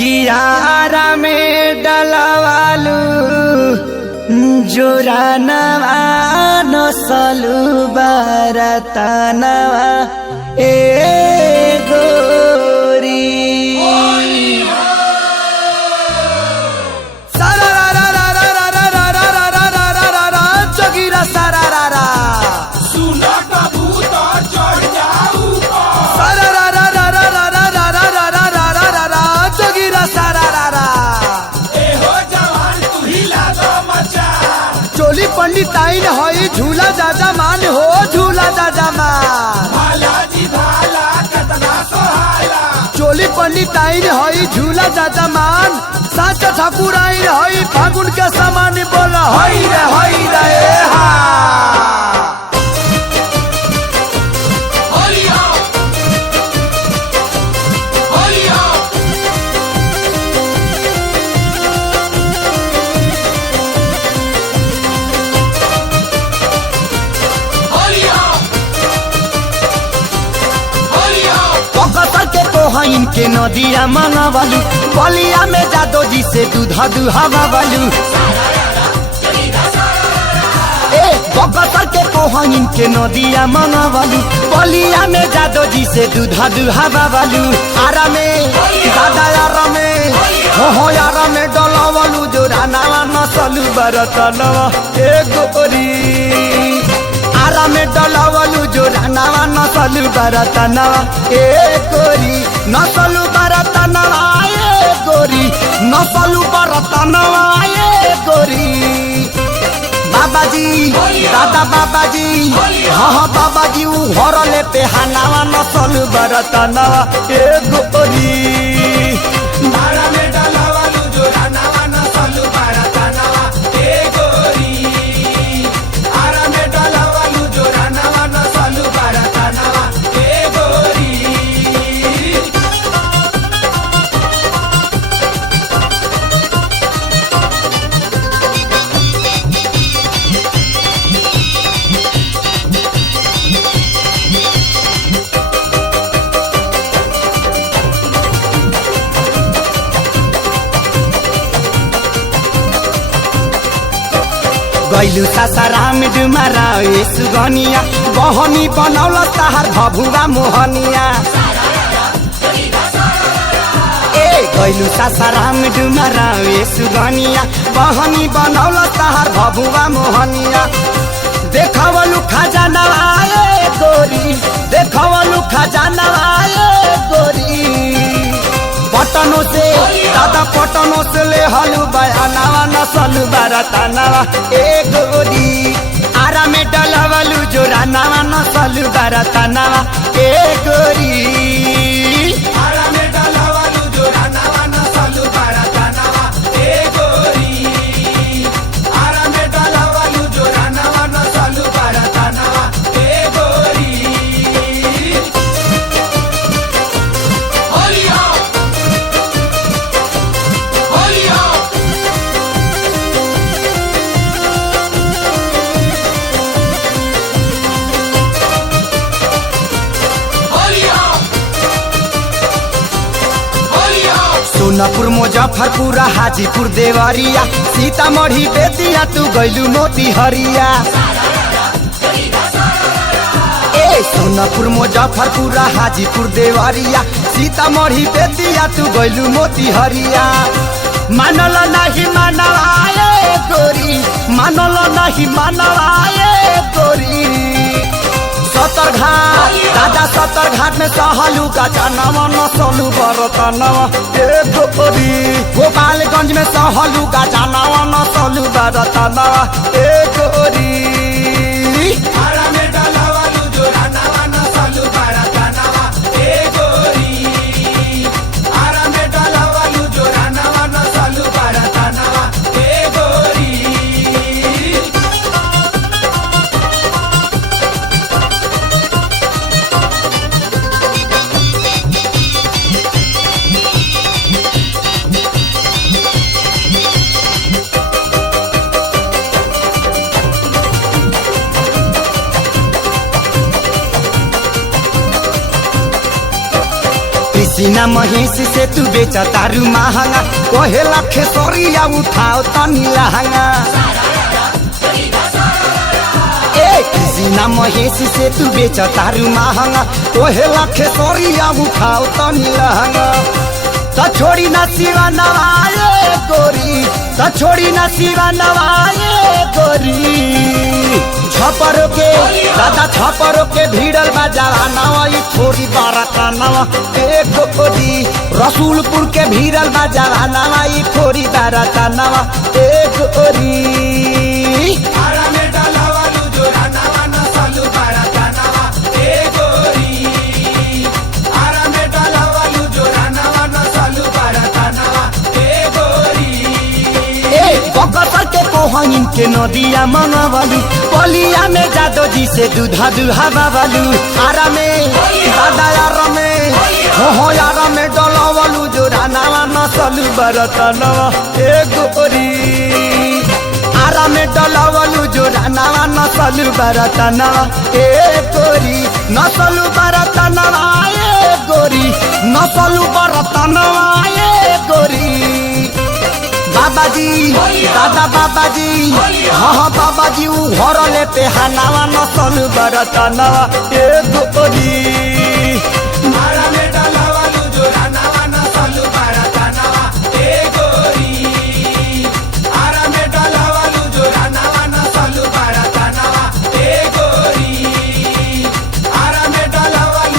कियारा में डलवालू जोरानवा नसलू बरतनवा ए गोरी जोगिरा सारा सुना कबूतर चढ़ जाऊ जोगिरा सारा ए हो जवान तू ही लागा मचा चोली पंडित आइन होई झूला जाजा मान हो झूला जाजा मान भाला जी भाला कतना सोहाला चोली पंडित आइन होई झूला जाजा मान साच ठाकुर आइन होई फागुन के समान बोला हई रे ए हा होलिया होलिया होलिया होलिया पकड़ के कोहइन के नदिया मंगवालू बलिया में जादो जी से दूधा दुहावा वालू ए पकड़ के कोहइन के नदिया मंगवालू बलिया में जादो जी से दूधा दुहावा वालू आरा में दादा यारा में हो यारा में डलवालू जो रानावा नसलू बरतनवा ए गोरी आरा में डलवालू जो रानावा नसलू बरतनवा ए गोरी नसलू बरतनवा ए गोरी नसलू बरतनवा ए गोरी बाबाजी दादा बाबाजी हाँ बाबाजी उ हरले पे हनावा नसलू बरतनवा ए गोरी भाला में डलवालू जो रानावा नसलू बरतनवा ए गोरी आरा में डलवालू जो रानावा नसलू बरतनवा ए गोरी गैलू सासाराम डुमारा ए सुगनिया बहनी बनौल ताहार भभुआ मोहनिया ए गैलू सासाराम डुमारा ए सुगनिया बहनी बनौल ताहार भभुआ मोहनिया देखवलू खजानवा ए गोरी देखवलू खजानवा ए गोरी पटनों से दादा पटनों से ले हलू बयानावा नसलू बरतनवा ए गोरी आरा में डलवलू जो रानावा नसलू बरतनवा ए गोरी आरा में डलवालू जो रानावा नसलू बरतनवा ए गोरी आरा में डलवालू जो रानावा नसलू बरतनवा ए गोरी होलिया होलिया होलिया होलिया सोनापुर मुजफ्फरपुर हाजीपुर देवरिया सीतामढ़ी बेतिया तू गैलू मोती हरिया ए सोनापुर मुजफ्फरपुर हाजीपुर देवरिया सीतामढ़ी बेतिया तू गैलू मोती हरिया मानल नहीं मानवा ए गोरी मानल नहीं मानवा ए गोरी सतर घाट दादा सतर घाट में सहलू का जानवा नसलू बरतनवा ए गोरी गोपालगंज में सहलू का जानवा नसलू बरतनवा ए गोरी आरा में डलवालू जो रानावा नसलू बरतनवा ए गोरी आरा में डलवालू जो रानावा नसलू बरतनवा ए गोरी किसीना महेश से तू बेच तारू महंगा कहेला खेसरिया उठाओ तनी लहंगा किसीना महेश से तू बेच तारू महंगा कहेला खेसरिया उठाओ तनी लहंगा त छोड़ी ना सिवा नवाए गोरी त छोड़ी ना सिवा नवाए गोरी छपरों के दादा छपरों के भीड़ल बाजावा नवा ये छोरी बाराता नवा एक गोरी रसूलपुर के भीड़ल बाजावा नवा ये छोरी बाराता नवा एक गोरी आरा में डाला वालू जो रानावा न सालू बाराता नवा ए गोरी आरा में डाला वालू जो रानावा न सालू बाराता नवा ए गोरी बकसर के कोहइन के नदिया मंगवालू बलिया में जादो जी से दूधा दुहावा वालू आरा में दादा आरा में हो आरा में डलवालू जो रानावा नसलू बरतनवा एक गोरी आरा में डलवालू जो रानावा नसलू बरतनवा एक गोरी नसलू बरतनवा एक गोरी नसलू बरतनवा एक गोरी बाबा जी दादा बाबा जी हाँ बाबा जी उ घर लेते हनावा नसल बरतनवा एक गोरी